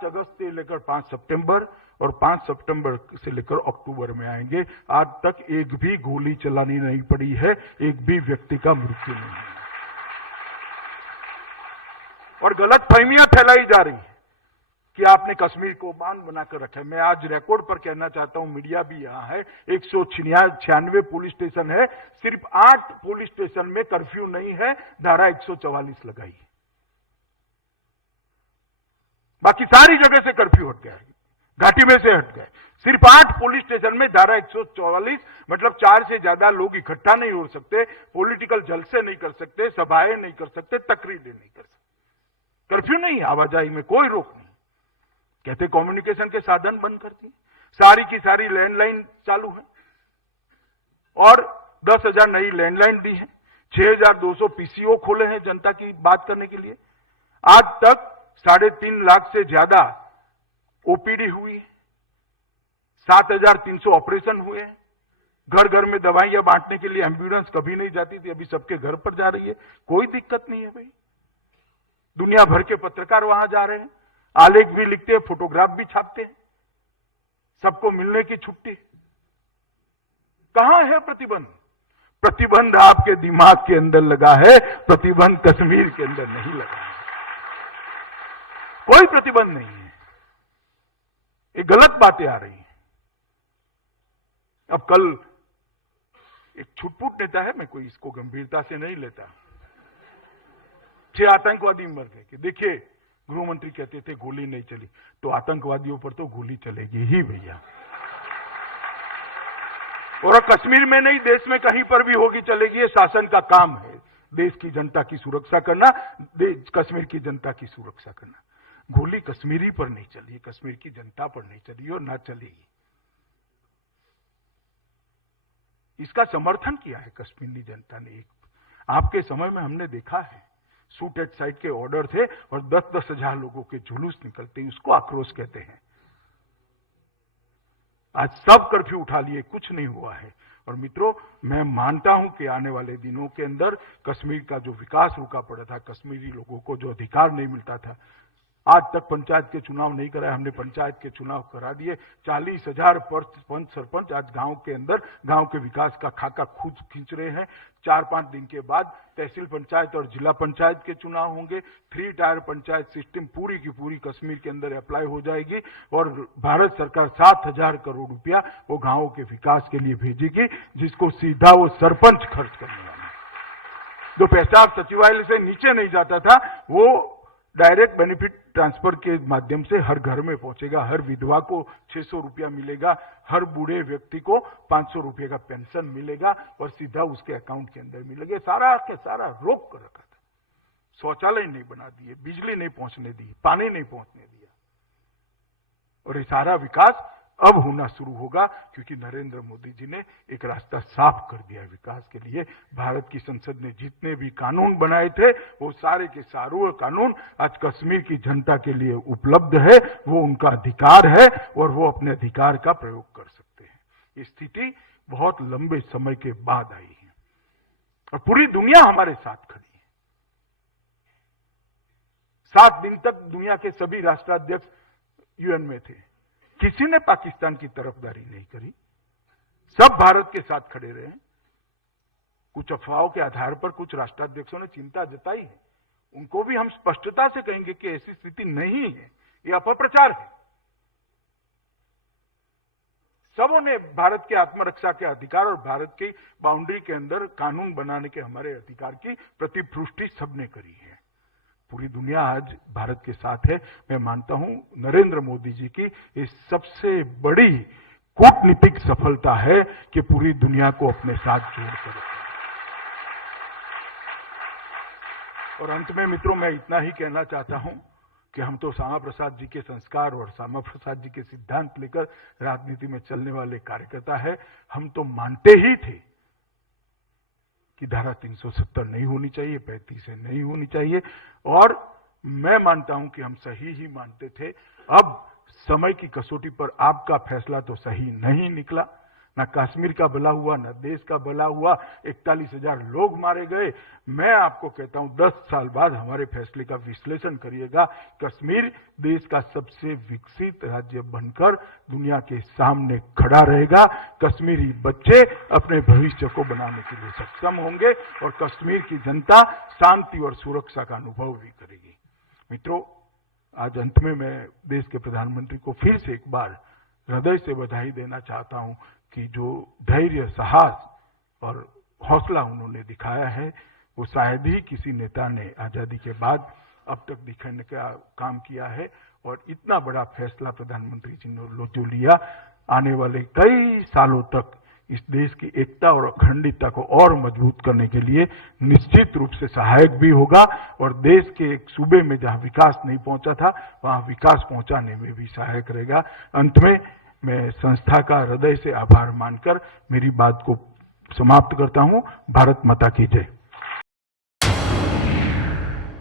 5 अगस्त से लेकर 5 सितंबर और 5 सितंबर से लेकर अक्टूबर में आएंगे। आज तक एक भी गोली चलानी नहीं पड़ी है, एक भी व्यक्ति का मृत्यु नहीं है। और गलत फहमियां फैलाई जा रही है कि आपने कश्मीर को बांध बनाकर रखा है। मैं आज रिकॉर्ड पर कहना चाहता हूं, मीडिया भी यहां है, 196 पुलिस स्टेशन है, सिर्फ 8 पुलिस स्टेशन में कर्फ्यू नहीं है, धारा 144 लगाई। बाकी सारी जगह से कर्फ्यू हट गया है, घाटी में से हट गए। सिर्फ 8 पुलिस स्टेशन में धारा 144, मतलब 4 से ज्यादा लोग इकट्ठा नहीं हो सकते, पॉलिटिकल जलसे नहीं कर सकते, सभाएं नहीं कर सकते, तकरीरें नहीं कर सकते। कर्फ्यू नहीं, आवाजाही में कोई रोक नहीं। कहते कम्युनिकेशन के साधन बंद कर दिए, सारी की सारी लैंडलाइन चालू है और 10,000 नई लैंडलाइन दी है, 6,200 पीसीओ खोले हैं जनता की बात करने के लिए। आज तक 3.5 लाख से ज्यादा ओपीडी हुई है, 7,300 ऑपरेशन हुए हैं। घर घर में दवाइयां बांटने के लिए एम्बुलेंस कभी नहीं जाती थी, अभी सबके घर पर जा रही है, कोई दिक्कत नहीं है भाई। दुनिया भर के पत्रकार वहां जा रहे हैं, आलेख भी लिखते हैं, फोटोग्राफ भी छापते हैं, सबको मिलने की छुट्टी। कहां है प्रतिबंध? प्रतिबंध आपके दिमाग के अंदर लगा है, प्रतिबंध कश्मीर के अंदर नहीं लगा है। कोई प्रतिबंध नहीं है, ये गलत बातें आ रही हैं। अब कल एक छुटपुट नेता है, मैं कोई इसको गंभीरता से नहीं लेता, 6 आतंकवादी मर गए कि देखिए गृह मंत्री कहते थे गोली नहीं चली, तो आतंकवादियों पर तो गोली चलेगी ही भैया। और कश्मीर में नहीं, देश में कहीं पर भी होगी चलेगी, ये शासन का काम है, देश की जनता की सुरक्षा करना, कश्मीर की जनता की सुरक्षा करना। गोली कश्मीरी पर नहीं चली, कश्मीर की जनता पर नहीं चली और ना चलेगी। इसका समर्थन किया है कश्मीरी जनता ने। आपके समय में हमने देखा है, शूट एट साइट के ऑर्डर थे और 10-10 हजार लोगों के जुलूस निकलते, उसको आक्रोश कहते हैं। आज सब कर्फ्यू उठा लिए, कुछ नहीं हुआ है। और मित्रों, मैं मानता हूं कि आने वाले दिनों के अंदर कश्मीर का जो विकास रुका पड़ा था, कश्मीरी लोगों को जो अधिकार नहीं मिलता था, आज तक पंचायत के चुनाव नहीं कराए, हमने पंचायत के चुनाव करा दिए। 40,000 पंच सरपंच आज गांव के अंदर गांव के विकास का खाका खुद खींच रहे हैं। 4-5 दिन के बाद तहसील पंचायत और जिला पंचायत के चुनाव होंगे। 3 टायर पंचायत सिस्टम पूरी की पूरी कश्मीर के अंदर अप्लाई हो जाएगी और भारत सरकार 7,000 करोड़ रुपया वो गांवों के विकास के लिए भेजेगी, जिसको सीधा वो सरपंच खर्च करने वाले। जो पैसा सचिवालय से नीचे नहीं जाता था, वो डायरेक्ट बेनिफिट ट्रांसफर के माध्यम से हर घर में पहुंचेगा। हर विधवा को 600 रुपया मिलेगा, हर बूढ़े व्यक्ति को 500 रुपये का पेंशन मिलेगा और सीधा उसके अकाउंट के अंदर मिलेगा। सारा के सारा रोक कर रखा था, शौचालय नहीं बना दिए, बिजली नहीं पहुंचने दी, पानी नहीं पहुंचने दिया। और ये सारा विकास अब होना शुरू होगा, क्योंकि नरेंद्र मोदी जी ने एक रास्ता साफ कर दिया है विकास के लिए। भारत की संसद ने जितने भी कानून बनाए थे, वो सारे के सारे कानून आज कश्मीर की जनता के लिए उपलब्ध है। वो उनका अधिकार है और वो अपने अधिकार का प्रयोग कर सकते हैं। ये स्थिति बहुत लंबे समय के बाद आई है और पूरी दुनिया हमारे साथ खड़ी है। 7 दिन तक दुनिया के सभी राष्ट्राध्यक्ष यूएन में थे, किसी ने पाकिस्तान की तरफदारी नहीं करी, सब भारत के साथ खड़े रहे। कुछ अफवाहों के आधार पर कुछ राष्ट्राध्यक्षों ने चिंता जताई है, उनको भी हम स्पष्टता से कहेंगे कि ऐसी स्थिति नहीं है, यह अपप्रचार है। सबों ने भारत के आत्मरक्षा के अधिकार और भारत की बाउंड्री के अंदर कानून बनाने के हमारे अधिकार की प्रतिपुष्टि सबने करी है। पूरी दुनिया आज भारत के साथ है। मैं मानता हूं नरेंद्र मोदी जी की ये सबसे बड़ी कूटनीतिक सफलता है कि पूरी दुनिया को अपने साथ जोड़कर रखा। और अंत में मित्रों, मैं इतना ही कहना चाहता हूं कि हम तो श्यामा प्रसाद जी के संस्कार और श्यामा प्रसाद जी के सिद्धांत लेकर राजनीति में चलने वाले कार्यकर्ता है। हम तो मानते ही थे कि धारा 370 नहीं होनी चाहिए, 35 से नहीं होनी चाहिए, और मैं मानता हूं कि हम सही ही मानते थे। अब समय की कसौटी पर आपका फैसला तो सही नहीं निकला। ना कश्मीर का भला हुआ, ना देश का भला हुआ। 41,000 लोग मारे गए। मैं आपको कहता हूं 10 साल बाद हमारे फैसले का विश्लेषण करिएगा। कश्मीर देश का सबसे विकसित राज्य बनकर दुनिया के सामने खड़ा रहेगा। कश्मीरी बच्चे अपने भविष्य को बनाने के लिए सक्षम होंगे और कश्मीर की जनता शांति और सुरक्षा का अनुभव भी करेगी। मित्रों, आज अंत में मैं देश के प्रधानमंत्री को फिर से एक बार हृदय से बधाई देना चाहता हूं कि जो धैर्य, साहस और हौसला उन्होंने दिखाया है वो शायद ही किसी नेता ने आजादी के बाद अब तक दिखाने का काम किया है। और इतना बड़ा फैसला प्रधानमंत्री जी ने जो लिया, आने वाले कई सालों तक इस देश की एकता और अखंडता को और मजबूत करने के लिए निश्चित रूप से सहायक भी होगा और देश के एक सूबे में जहां विकास नहीं पहुंचा था वहां विकास पहुंचाने में भी सहायक रहेगा। अंत में मैं संस्था का हृदय से आभार मानकर मेरी बात को समाप्त करता हूं। भारत माता की जय।